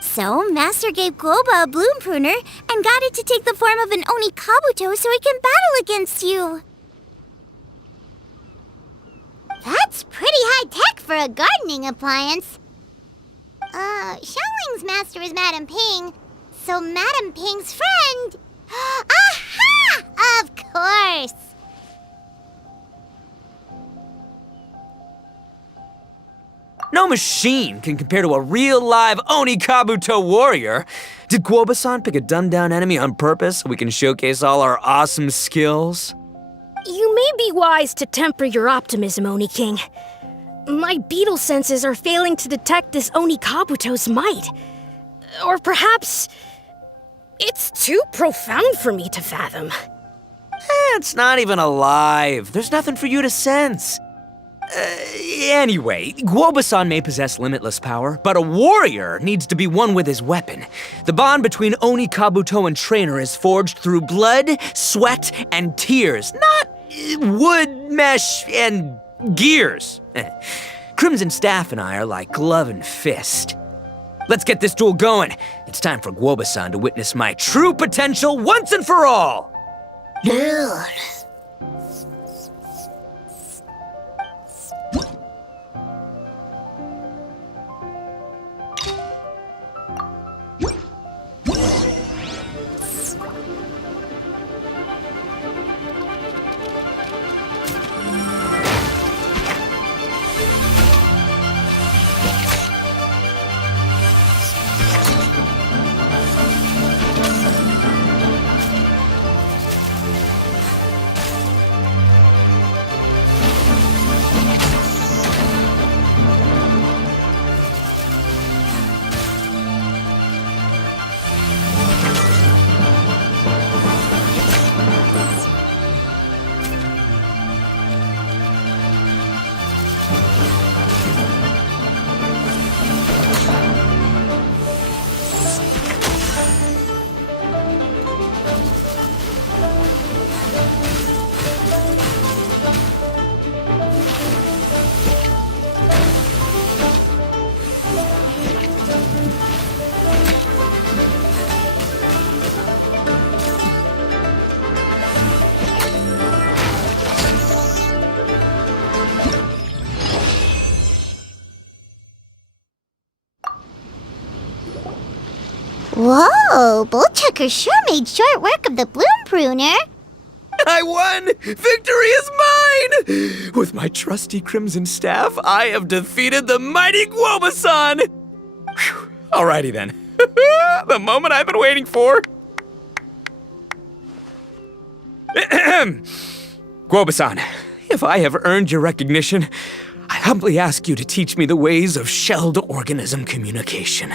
So, Master gave Guoba a bloom pruner and got it to take the form of an Oni Kabuto so it can battle against you. That's pretty high-tech for a gardening appliance. Xiangling's master is Madame Ping, so Madame Ping's friend... Aha! Of course! No machine can compare to a real live Oni Kabuto warrior. Did Guoba-san pick a dumbed-down enemy on purpose so we can showcase all our awesome skills? You may be wise to temper your optimism, Oni King. My beetle senses are failing to detect this Oni Kabuto's might. Or perhaps... it's too profound for me to fathom. It's not even alive. There's nothing for you to sense. Anyway, Guoba-san may possess limitless power, but a warrior needs to be one with his weapon. The bond between Oni Kabuto and trainer is forged through blood, sweat, and tears, not wood, mesh, and gears. Crimson Staff and I are like glove and fist. Let's get this duel going. It's time for Guoba-san to witness my true potential once and for all. Whoa, Bullchucker sure made short work of the bloom pruner. I won! Victory is mine! With my trusty Crimson Staff, I have defeated the mighty Guoba-san! Whew. Alrighty then. The moment I've been waiting for. Guoba-san, if I have earned your recognition, I humbly ask you to teach me the ways of shelled organism communication.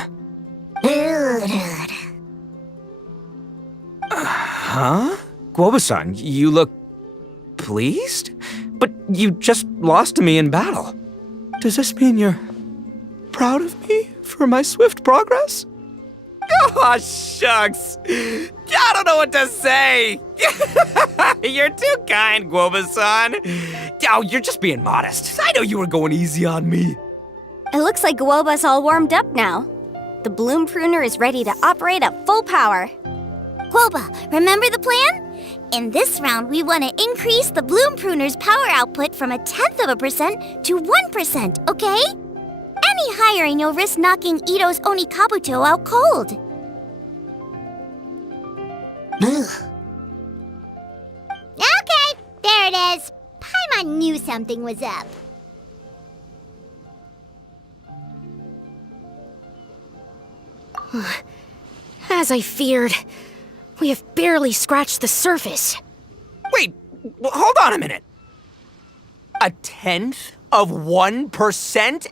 Huh? Guoba-san, you look pleased? But you just lost to me in battle. Does this mean you're proud of me for my swift progress? Oh, shucks. I don't know what to say. You're too kind, Guoba-san. Oh, you're just being modest. I know you were going easy on me. It looks like Guoba's all warmed up now. The bloom pruner is ready to operate at full power. Guoba, remember the plan? In this round, we want to increase the bloom pruner's power output from 0.1% to 1%, okay? Any higher and you'll risk knocking Ito's Oni Kabuto out cold. Okay, there it is. Paimon knew something was up. As I feared, we have barely scratched the surface. Wait, hold on a minute. 0.1%?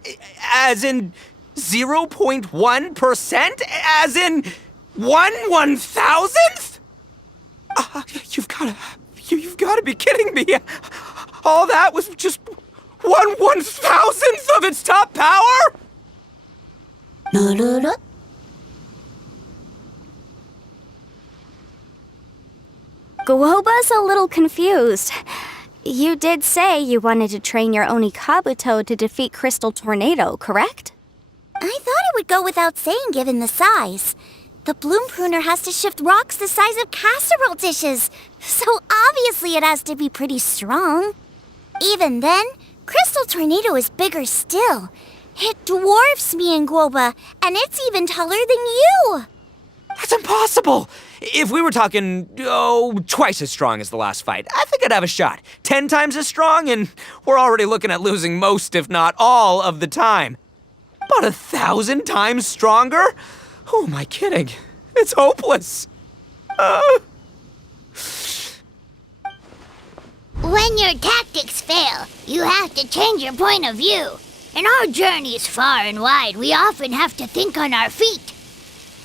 As in 0.1%? As in 1/1000th? You've gotta be kidding me. All that was just 1/1000th of its top power? Guoba's a little confused. You did say you wanted to train your Oni Kabuto to defeat Crystal Tornado, correct? I thought it would go without saying given the size. The bloom pruner has to shift rocks the size of casserole dishes, so obviously it has to be pretty strong. Even then, Crystal Tornado is bigger still. It dwarfs me and Guoba, and it's even taller than you. That's impossible! If we were talking, twice as strong as the last fight, I think I'd have a shot. 10 times as strong, and we're already looking at losing most, if not all, of the time. But 1,000 times stronger? Who am I kidding? It's hopeless. When your tactics fail, you have to change your point of view. In our journeys far and wide, we often have to think on our feet.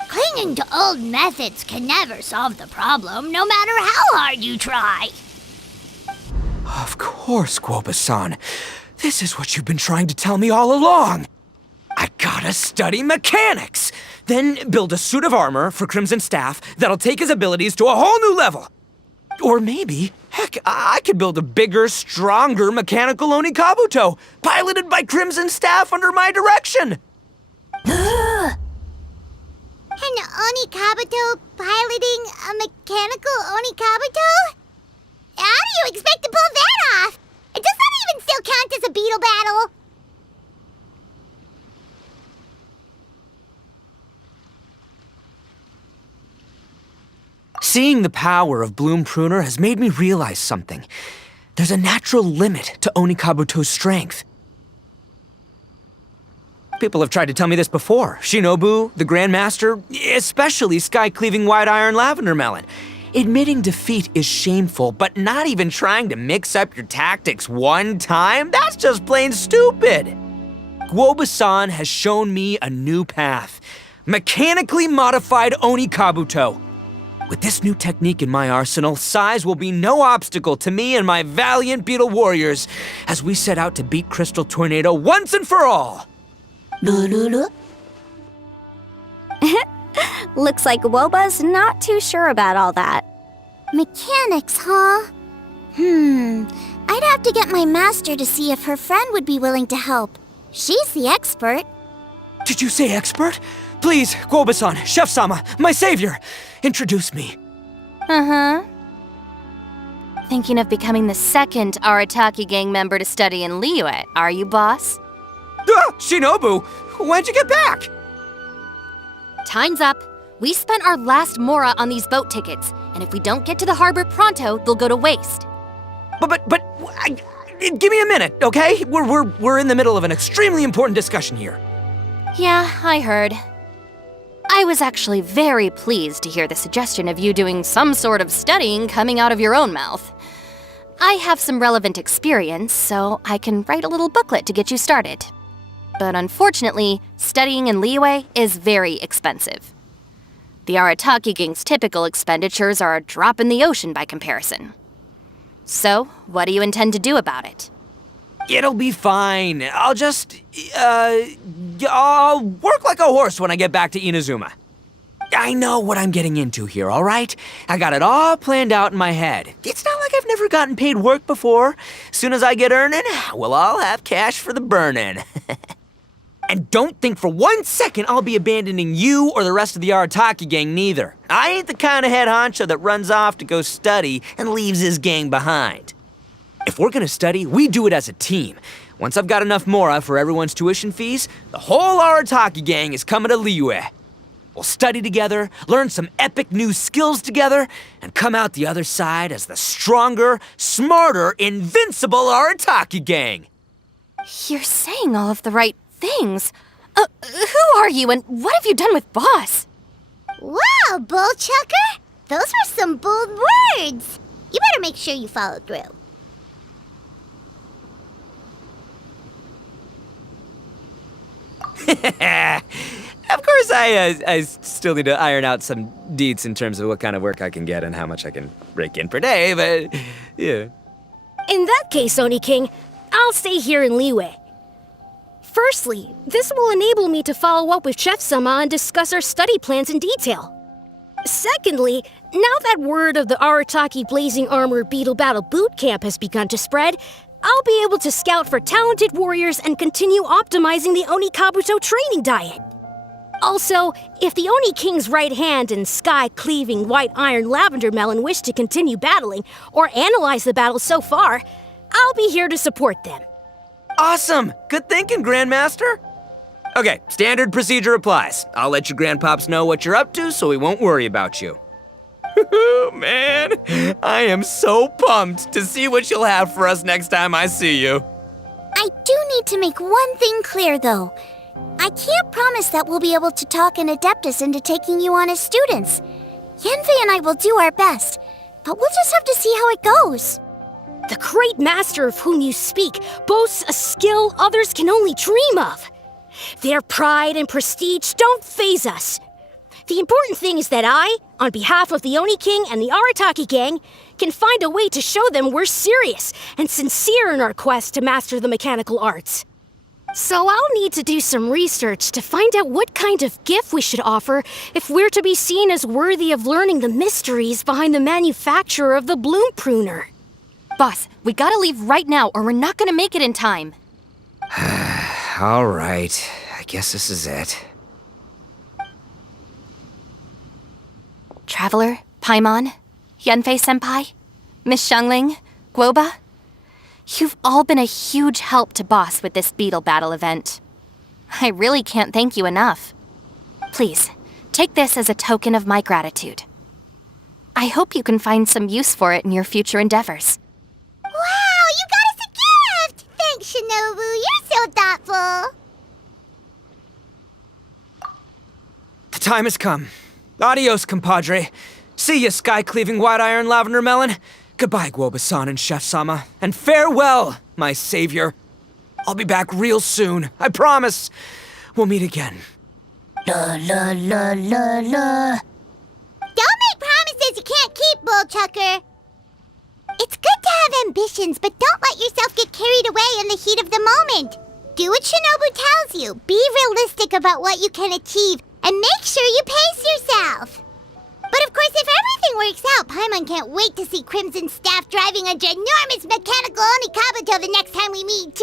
Clinging to old methods can never solve the problem, no matter how hard you try. Of course, Guoba-san. This is what you've been trying to tell me all along. I gotta study mechanics, then build a suit of armor for Crimson Staff that'll take his abilities to a whole new level. Or maybe, heck, I could build a bigger, stronger mechanical Onikabuto, piloted by Crimson Staff under my direction. An Onikabuto piloting a mechanical Onikabuto? How do you expect to pull that off? Does that even still count as a beetle battle? Seeing the power of Bloom Pruner has made me realize something. There's a natural limit to Onikabuto's strength. People have tried to tell me this before. Shinobu, the Grandmaster, especially Sky-Cleaving White Iron Lavender Melon. Admitting defeat is shameful, but not even trying to mix up your tactics one time? That's just plain stupid! Guoba-san has shown me a new path. Mechanically modified Onikabuto. With this new technique in my arsenal, size will be no obstacle to me and my valiant Beetle warriors as we set out to beat Crystal Tornado once and for all! Looks like Woba's not too sure about all that. Mechanics, huh? I'd have to get my master to see if her friend would be willing to help. She's the expert. Did you say expert? Please, Guoba-san, Chef-sama, my savior, introduce me. Uh-huh. Thinking of becoming the second Arataki gang member to study in Liyue, are you, boss? Shinobu, when'd you get back? Time's up. We spent our last mora on these boat tickets, and if we don't get to the harbor pronto, they'll go to waste. Give me a minute, okay? We're in the middle of an extremely important discussion here. Yeah, I heard. I was actually very pleased to hear the suggestion of you doing some sort of studying coming out of your own mouth. I have some relevant experience, so I can write a little booklet to get you started. But unfortunately, studying in Liyue is very expensive. The Arataki gang's typical expenditures are a drop in the ocean by comparison. So, what do you intend to do about it? It'll be fine. I'll work like a horse when I get back to Inazuma. I know what I'm getting into here, all right? I got it all planned out in my head. It's not like I've never gotten paid work before. Soon as I get earning, we'll all have cash for the burning. And don't think for 1 second I'll be abandoning you or the rest of the Arataki gang neither. I ain't the kind of head honcho that runs off to go study and leaves his gang behind. If we're gonna study, we do it as a team. Once I've got enough mora for everyone's tuition fees, the whole Arataki gang is coming to Liyue. We'll study together, learn some epic new skills together, and come out the other side as the stronger, smarter, invincible Arataki gang. You're saying all of the right things. Who are you and what have you done with Boss? Wow, Bullchucker! Those were some bold words. You better make sure you follow through. Of course, I still need to iron out some deets in terms of what kind of work I can get and how much I can rake in per day, but yeah. In that case, Oni King, I'll stay here in Liyue. Firstly, this will enable me to follow up with Chef-sama and discuss our study plans in detail. Secondly, now that word of the Arataki Blazing Armor Beetle Battle Boot Camp has begun to spread, I'll be able to scout for talented warriors and continue optimizing the Oni Kabuto training diet. Also, if the Oni King's right hand and sky-cleaving white iron lavender melon wish to continue battling or analyze the battle so far, I'll be here to support them. Awesome! Good thinking, Grandmaster! Okay, standard procedure applies. I'll let your grandpops know what you're up to so we won't worry about you. Man, I am so pumped to see what you'll have for us next time I see you. I do need to make one thing clear, though. I can't promise that we'll be able to talk an Adeptus into taking you on as students. Yanfei and I will do our best, but we'll just have to see how it goes. The great master of whom you speak boasts a skill others can only dream of. Their pride and prestige don't faze us. The important thing is that I, on behalf of the Oni King and the Arataki gang, can find a way to show them we're serious and sincere in our quest to master the mechanical arts. So I'll need to do some research to find out what kind of gift we should offer if we're to be seen as worthy of learning the mysteries behind the manufacture of the bloom pruner. Boss, we gotta leave right now or we're not gonna make it in time. All right, I guess this is it. Traveler, Paimon, Yanfei-senpai, Miss Xiangling, Guoba, you've all been a huge help to Boss with this Beetle battle event. I really can't thank you enough. Please, take this as a token of my gratitude. I hope you can find some use for it in your future endeavors. Wow, you got us a gift! Thanks, Shinobu. You're so thoughtful. The time has come. Adios, compadre. See ya, sky-cleaving white iron lavender melon. Goodbye, Guoba-san and Chef-sama. And farewell, my savior. I'll be back real soon, I promise. We'll meet again. La la la la la. Don't make promises you can't keep, Bullchucker. It's good to have ambitions, but don't let yourself get carried away in the heat of the moment. Do what Shinobu tells you. Be realistic about what you can achieve, and make sure you pace yourself. But of course, if everything works out, Paimon can't wait to see Crimson Staff driving a ginormous mechanical Oni Kabuto the next time we meet.